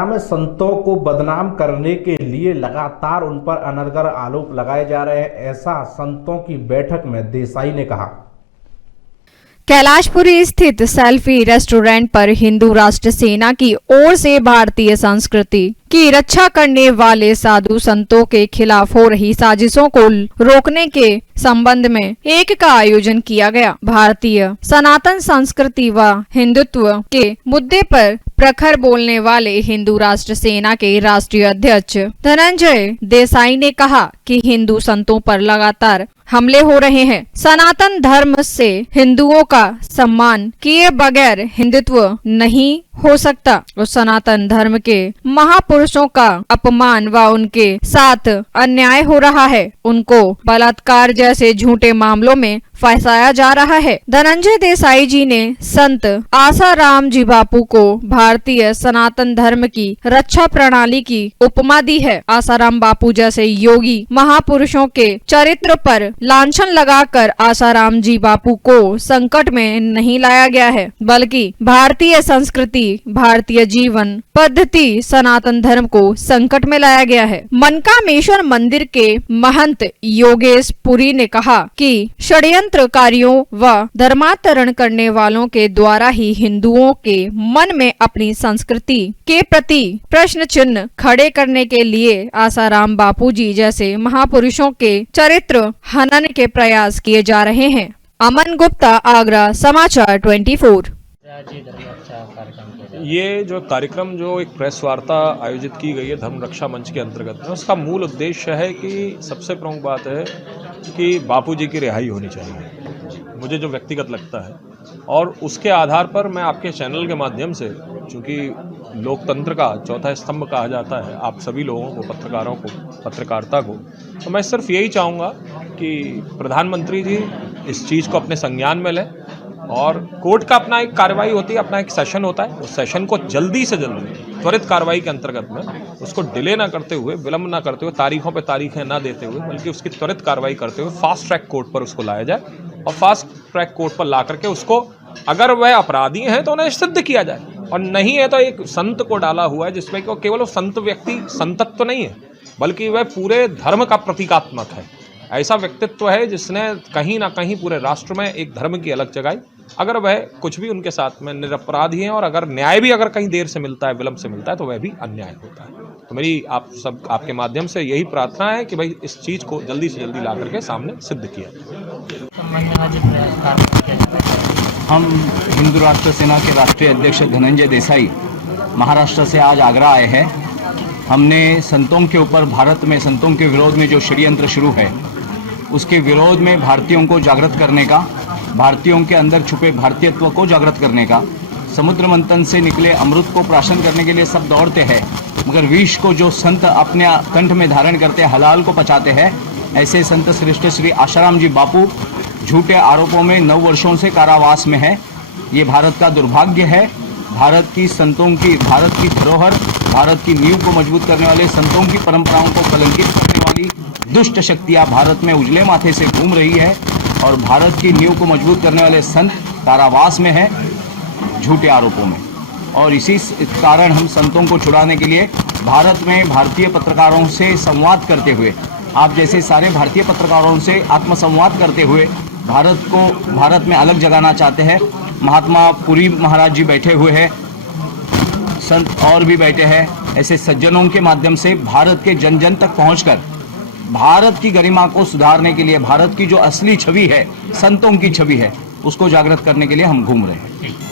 हरियाणा में संतों को बदनाम करने के लिए लगातार उन पर अनर्गल आरोप लगाए जा रहे हैं, ऐसा संतों की बैठक में देसाई ने कहा। कैलाशपुरी स्थित सेल्फी रेस्टोरेंट पर हिंदू राष्ट्र सेना की ओर से भारतीय संस्कृति की रक्षा करने वाले साधु संतों के खिलाफ हो रही साजिशों को रोकने के संबंध में एक का आयोजन किया गया। भारतीय सनातन संस्कृति व हिंदुत्व के मुद्दे पर प्रखर बोलने वाले हिंदू राष्ट्र सेना के राष्ट्रीय अध्यक्ष धनंजय देसाई ने कहा कि हिंदू संतों पर लगातार हमले हो रहे हैं। सनातन धर्म से हिंदुओं का सम्मान किए बगैर हिंदुत्व नहीं हो सकता और सनातन धर्म के महापुरुषों का अपमान व उनके साथ अन्याय हो रहा है। उनको बलात्कार जैसे झूठे मामलों में फंसाया जा रहा है। धनंजय देसाई जी ने संत आसाराम जी बापू को भारतीय सनातन धर्म की रक्षा प्रणाली की उपमा दी है। आसाराम बापू जैसे योगी महापुरुषों के चरित्र पर लांछन लगाकर आसाराम जी बापू को संकट में नहीं लाया गया है, बल्कि भारतीय संस्कृति, भारतीय जीवन पद्धति, सनातन धर्म को संकट में लाया गया है। मनकामेश्वर मंदिर के महंत योगेश पुरी ने कहा कि षड्यंत्रकारियों व धर्मांतरण करने वालों के द्वारा ही हिंदुओं के मन में अपनी संस्कृति के प्रति प्रश्न चिन्ह खड़े करने के लिए आसाराम बापू जी जैसे महापुरुषों के चरित्र हनन के प्रयास किए जा रहे हैं। अमन गुप्ता, आगरा समाचार 24। ये जो कार्यक्रम जो एक प्रेस वार्ता आयोजित की गई है धर्म रक्षा मंच के अंतर्गत में, उसका मूल उद्देश्य है कि सबसे प्रमुख बात है कि बापूजी की रिहाई होनी चाहिए, मुझे जो व्यक्तिगत लगता है। और उसके आधार पर मैं आपके चैनल के माध्यम से, चूँकि लोकतंत्र का चौथा स्तंभ कहा जाता है आप सभी लोगों को, पत्रकारों को, पत्रकारिता को, तो मैं सिर्फ यही चाहूँगा कि प्रधानमंत्री जी इस चीज़ को अपने संज्ञान में लें और कोर्ट का अपना एक कार्रवाई होती है, अपना एक सेशन होता है, उस सेशन को जल्दी से जल्दी त्वरित कार्रवाई के अंतर्गत में उसको डिले ना करते हुए, विलंब ना करते हुए, तारीखों पे तारीखें ना देते हुए, बल्कि उसकी त्वरित कार्रवाई करते हुए फास्ट ट्रैक कोर्ट पर उसको लाया जाए और फास्ट ट्रैक कोर्ट पर ला करके उसको, अगर वह अपराधी हैं तो उन्हें सिद्ध किया जाए, और नहीं है तो एक संत को डाला हुआ है जिसमें कि केवल वो संत व्यक्ति संतत्व नहीं है, बल्कि वह पूरे धर्म का प्रतीकात्मक है। ऐसा व्यक्तित्व है जिसने कहीं ना कहीं पूरे राष्ट्र में एक धर्म की अलग जगाई। अगर वह कुछ भी उनके साथ में निरपराधी हैं और अगर न्याय भी अगर कहीं देर से मिलता है, विलंब से मिलता है, तो वह भी अन्याय होता है। तो मेरी आप सब आपके माध्यम से यही प्रार्थना है कि भाई इस चीज़ को जल्दी से जल्दी ला करके सामने सिद्ध किया हम हिंदू राष्ट्र सेना के राष्ट्रीय अध्यक्ष धनंजय देसाई महाराष्ट्र से आज आगरा आए हैं। हमने संतों के ऊपर, भारत में संतों के विरोध में जो षड्यंत्र शुरू है उसके विरोध में भारतीयों को जागृत करने का, भारतीयों के अंदर छुपे भारतीयत्व को जागृत करने का, समुद्र मंथन से निकले अमृत को प्राशन करने के लिए सब दौड़ते हैं, मगर विष को जो संत अपने कंठ में धारण करते हैं, हलाल को पचाते हैं, ऐसे संत श्रेष्ठ श्री आसाराम जी बापू झूठे आरोपों में 9 वर्षों से कारावास में है। ये भारत का दुर्भाग्य है। भारत की संतों की, भारत की धरोहर, भारत की नींव को मजबूत करने वाले संतों की परंपराओं को कलंकित करने वाली दुष्ट शक्तियां भारत में उजले माथे से घूम रही है और भारत की नींव को मजबूत करने वाले संत कारावास में है झूठे आरोपों में। और इसी कारण हम संतों को छुड़ाने के लिए भारत में भारतीय पत्रकारों से संवाद करते हुए, आप जैसे सारे भारतीय पत्रकारों से आत्मसंवाद करते हुए भारत को, भारत में अलग जगाना चाहते हैं। महात्मा पुरी महाराज जी बैठे हुए हैं, संत और भी बैठे हैं। ऐसे सज्जनों के माध्यम से भारत के जन जन तक पहुंचकर भारत की गरिमा को सुधारने के लिए, भारत की जो असली छवि है, संतों की छवि है, उसको जागृत करने के लिए हम घूम रहे हैं।